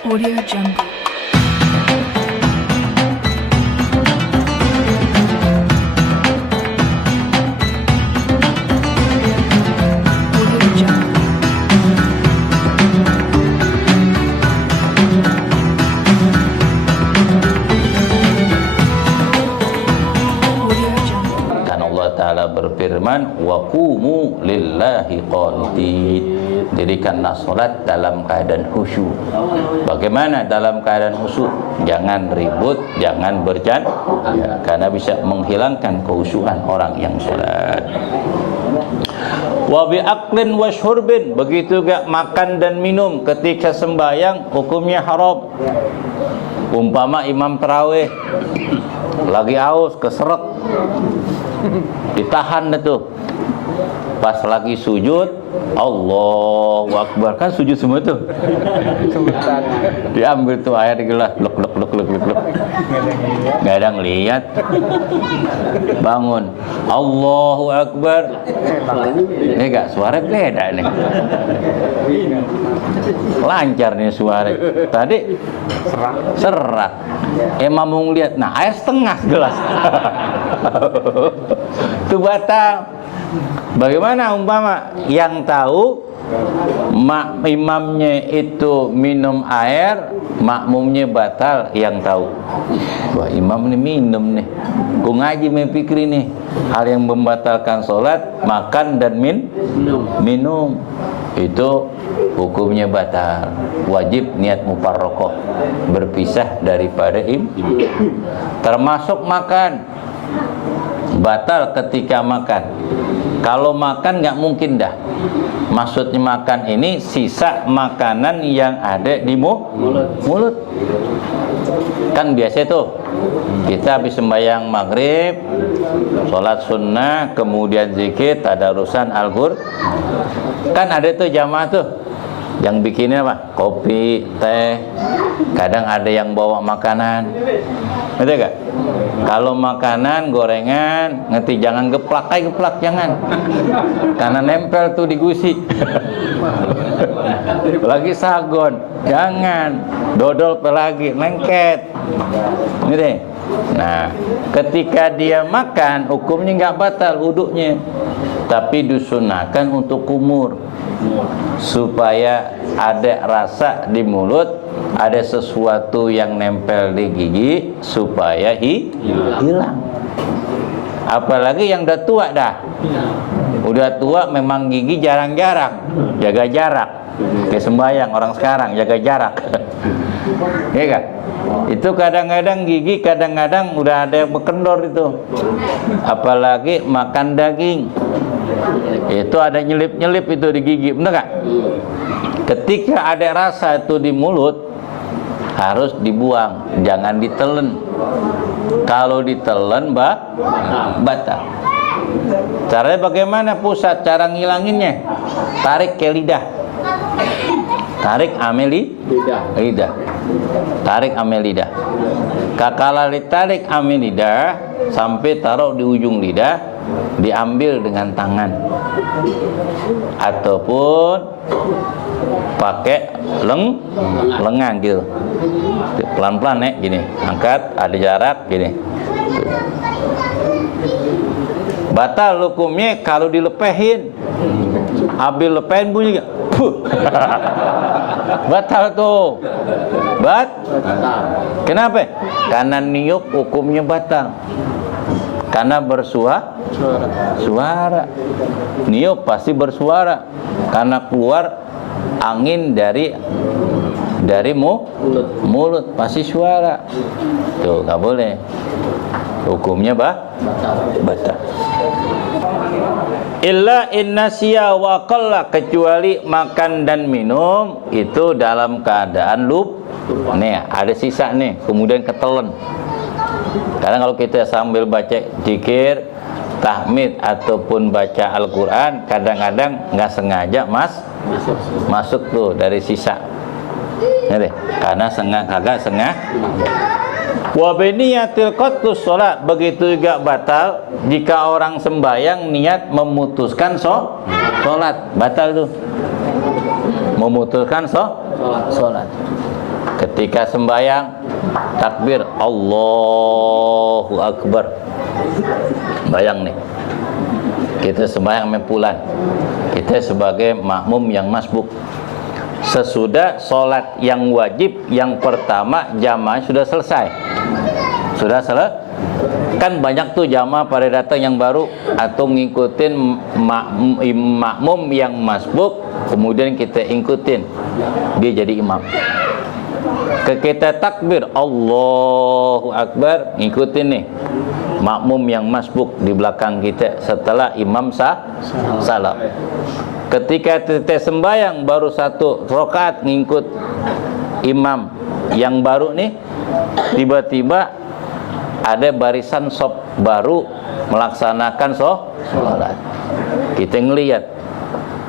Audio Jungle. Audio Jungle. Audio Jungle. Kan Allah Ta'ala berfirman, wa qumu lillahi qanitin. Dirikanlah solat dalam keadaan khusyuk. Bagaimana dalam keadaan khusyuk? Jangan ribut, jangan bercanda, karena bisa menghilangkan kekhusyukan orang yang solat. Wa bi aklin wa syurbin, begitu juga makan dan minum ketika sembahyang hukumnya haram. Umpama imam tarawih lagi haus, keserek, ditahan itu. Pas lagi sujud, Allahu Akbar, kan sujud semua tuh. Diambil tuh air di gelas, luk. Nggak ada ngeliat. Bangun, Allahu Akbar. Ini gak suara beda nih. Lancar nih suara. Tadi serak. Imam mau ngeliat, nah air setengah gelas. Itu batal. Bagaimana umpama yang tahu imamnya itu minum air, makmumnya batal yang tahu. Wah, imam ini minum nih. Gue ngaji memikir nih hal yang membatalkan sholat, makan dan minum. Itu hukumnya batal. Wajib niat mufarraqah, berpisah daripada termasuk makan. Batal ketika makan. Kalau makan nggak mungkin dah. Maksudnya makan ini sisa makanan yang ada di mulut. Kan biasa tuh kita habis sembahyang maghrib, sholat sunnah, kemudian zikir, tadarusan Al-Qur'an. Kan ada tuh jamaah tuh yang bikinnya apa? Kopi, teh. Kadang ada yang bawa makanan. Betul gak? Kalau makanan, gorengan, ngerti jangan geplak jangan. Karena nempel tuh di gusi. Lagi sagon, jangan. Dodol pelagi, lengket. Gitu. Nah, ketika dia makan, hukumnya nggak batal wuduknya. Tapi disunahkan untuk kumur. Supaya ada rasa di mulut, ada sesuatu yang nempel di gigi supaya hilang. Apalagi yang udah tua dah. Udah tua memang gigi jarang-jarang, jaga jarak. Kayak sembahyang orang sekarang jaga jarak. Iya kan? Itu kadang-kadang gigi kadang-kadang udah ada yang berkendor itu. Apalagi makan daging. Itu ada nyelip-nyelip itu di gigi, bener gak? Ketika ada rasa itu di mulut, harus dibuang, jangan ditelen. Kalau ditelen, batal. Caranya bagaimana pusat? Cara ngilanginnya? Tarik ke lidah. Tarik ame lidah. Tarik ame lidah. Kakala ditarik ame lidah sampai taruh di ujung lidah, diambil dengan tangan ataupun pakai lengan gitu. Pelan-pelan ya, gini. Angkat, ada jarak gini. Batal hukumnya kalau dilepehin. Habis lepehin bunyi gak? Batal tuh. Kenapa? Karena niup hukumnya batal. Karena suara. Niup pasti bersuara. Karena keluar angin dari mulut pasti suara. Tuh nggak boleh. Hukumnya batal. Illa innasiya wa qalla, kecuali makan dan minum itu dalam keadaan lupa. Nih ada sisa nih, kemudian ketelen. Kadang kalau kita sambil baca zikir, tahmid ataupun baca Al-Qur'an, kadang-kadang nggak sengaja masuk tuh dari sisa. Nih, karena kagak sengaja. Wa biniyatil qattus shalat, begitu juga batal jika orang sembahyang niat memutuskan salat, batal tuh. Memutuskan salat. Ketika sembahyang, takbir Allahu Akbar. Bayang nih, kita sembahyang mempulan, kita sebagai makmum yang masbuk. Sesudah sholat yang wajib yang pertama, jamaah sudah selesai. Sudah selesai. Kan banyak tuh jamaah pada datang yang baru atau ngikutin makmum yang masbuk, kemudian kita ikutin, dia jadi imam. Kita takbir Allahu Akbar, ngikutin nih makmum yang masbuk di belakang kita setelah imam salam. Ketika kita sembahyang baru 1 rakaat ngikut imam yang baru nih, tiba-tiba ada barisan sop baru melaksanakan sholat. Kita ngelihat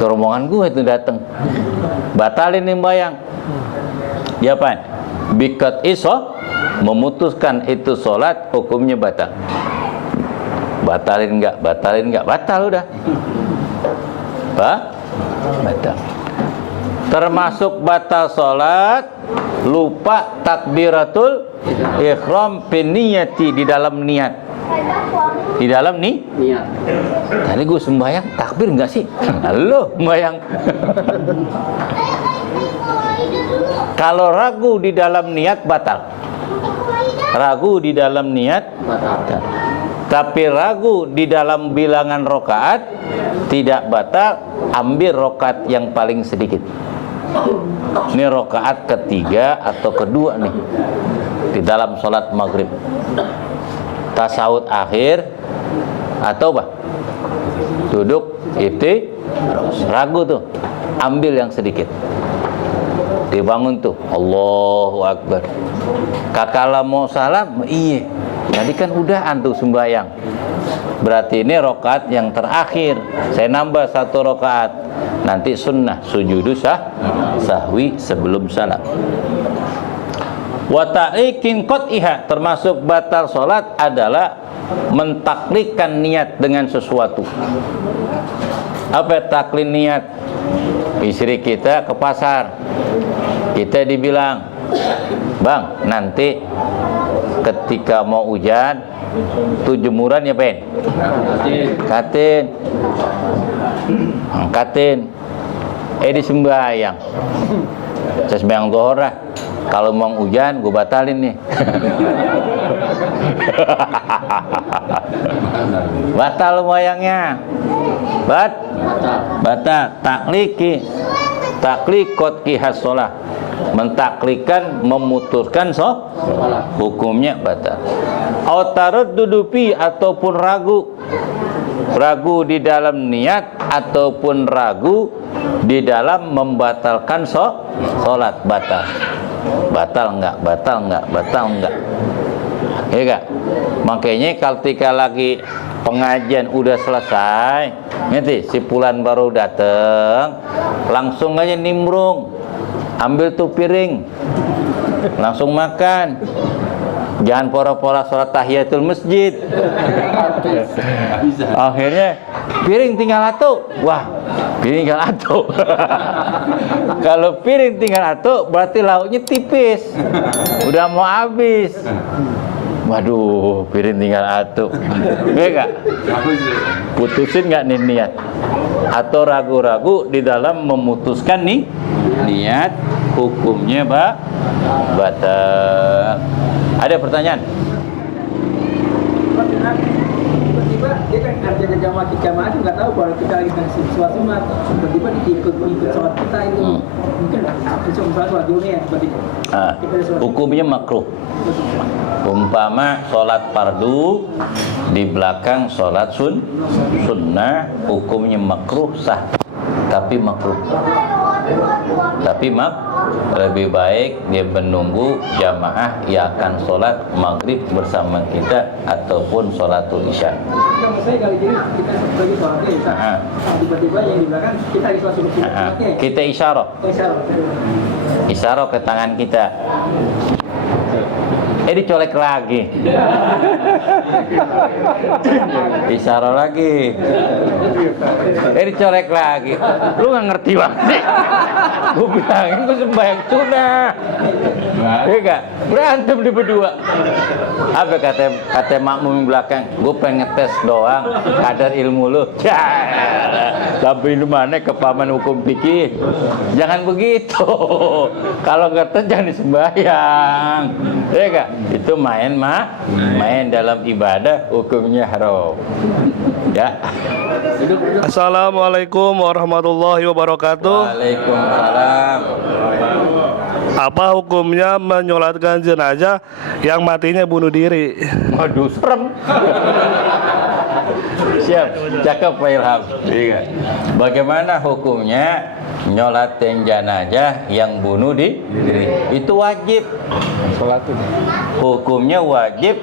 tuh rombongan gue itu datang, batalin nih bayang. Ya Pak, bikat iso memutuskan itu sholat, hukumnya batal. Batalin enggak? Batalin enggak? Batal udah. Batal. Termasuk batal sholat, lupa takbiratul ihram biniyati, di dalam niat. Di dalam niat. Tadi gue sembahyang takbir enggak sih? Halo, sembahyang. Kalau ragu di dalam niat batal. Ragu di dalam niat batal. Tapi ragu di dalam bilangan rokaat tidak batal. Ambil rokaat yang paling sedikit. Ini rokaat ketiga atau kedua nih di dalam sholat maghrib. Tasawuf akhir atau apa? Duduk itu ragu tuh. Ambil yang sedikit. Dibangun tuh Allahu Akbar. Kakala mau salam, iya. Tadi kan udah antu sembahyang. Berarti ini rokaat yang terakhir. Saya nambah 1 rokaat. Nanti sunnah sujudu sahwi sebelum salam. Wa ta'liqin qat'iha, termasuk batal salat adalah mentaklikkan niat dengan sesuatu. Apa taklid niat? Istri kita ke pasar, kita dibilang, bang, nanti ketika mau hujan tuh jemuran ya pen, angkatin, disembahyang, saya sembahyang zuhur lah. Kalau mau hujan gue batalin nih. Batal wayangnya. Batal. Taklikot kihas sholah, mentaklikan, memutuskan hukumnya batal. Autarud dudupi, ataupun ragu di dalam niat ataupun ragu di dalam membatalkan sholat, batal. Batal enggak? Ya enggak? Makanya ketika lagi pengajian udah selesai, ngerti, si Pulan baru datang, langsung aja nimbrung, ambil tuh piring, langsung makan. Jangan pora-pora sholat tahiyatul masjid. Akhirnya piring tinggal 1. Wah, piring tinggal 1. Kalau piring tinggal 1 berarti lauknya tipis, udah mau habis. Waduh, piring tinggal 1. Iya gak? Putusin gak nih niat? Atau ragu-ragu di dalam memutuskan nih niat, hukumnya batal. Ada pertanyaan? Tiba-tiba dia kan kerja jamaah itu nggak tahu kalau kita lagi dengan sesuatu mah tiba-tiba ikut sholat kita itu mungkin sholat dunia tiba-tiba. Hukumnya makruh. Umpama sholat fardu di belakang sholat sunnah, hukumnya makruh, sah, tapi makruh. Lebih baik dia menunggu jamaah yang akan sholat maghrib bersama kita ataupun sholatul isya. Saya kali ini kita sebagai sholat isya, tiba-tiba yang di belakang kita di sholat sunnah. Kita isyarah ke tangan kita. Dicolek lagi. Isyarah lagi. Dicolek lagi. Lu nggak ngerti banget sih. Gue bilangin gue sembahyang sunnah. Iya gak? Berantem di berdua. Apa kata makmum belakang? Gue pengen ngetes doang kadar ilmu lu. Tapi lu mana ke paman hukum fikih? Jangan begitu. Kalau ngetes jangan disembahyang. Iya gak? Itu main dalam ibadah hukumnya haram. Ya. Assalamualaikum warahmatullahi wabarakatuh. Waalaikumsalam. Apa hukumnya menyolatkan jenazah yang matinya bunuh diri? Waduh, serem. Siap, cakep Pak Ilham. Iya. Bagaimana hukumnya nyolatin jenazah yang bunuh diri? Itu wajib. Hukumnya wajib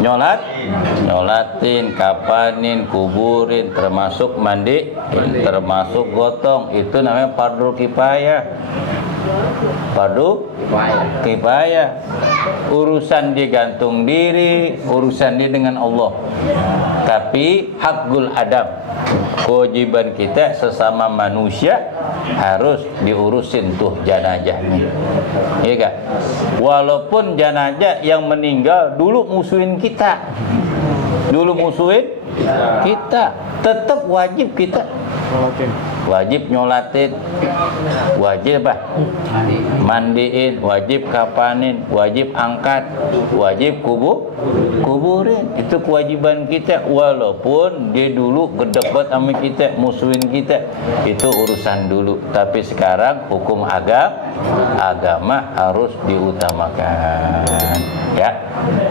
nyolatin, kapanin, kuburin, termasuk mandi, termasuk gotong. Itu namanya fardhu kifayah. Fardhu kifayah. Urusan dia gantung diri, urusan dia dengan Allah. Tapi hakul adam, kewajiban kita sesama manusia harus diurusin tuh jenazahnya. Iya gak? Walaupun jenazah yang meninggal dulu musuhin kita, tetap wajib kita wajib nyolatin, wajib apa? Mandiin, wajib kapanin, wajib angkat, wajib kuburin. Itu kewajiban kita walaupun dia dulu gedebet sama kita, musuhin kita. Itu urusan dulu. Tapi sekarang hukum agama harus diutamakan. Ya,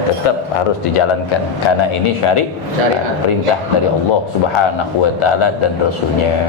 tetap harus dijalankan karena ini syariat, perintah dari Allah Subhanahu wa taala dan Rasulnya.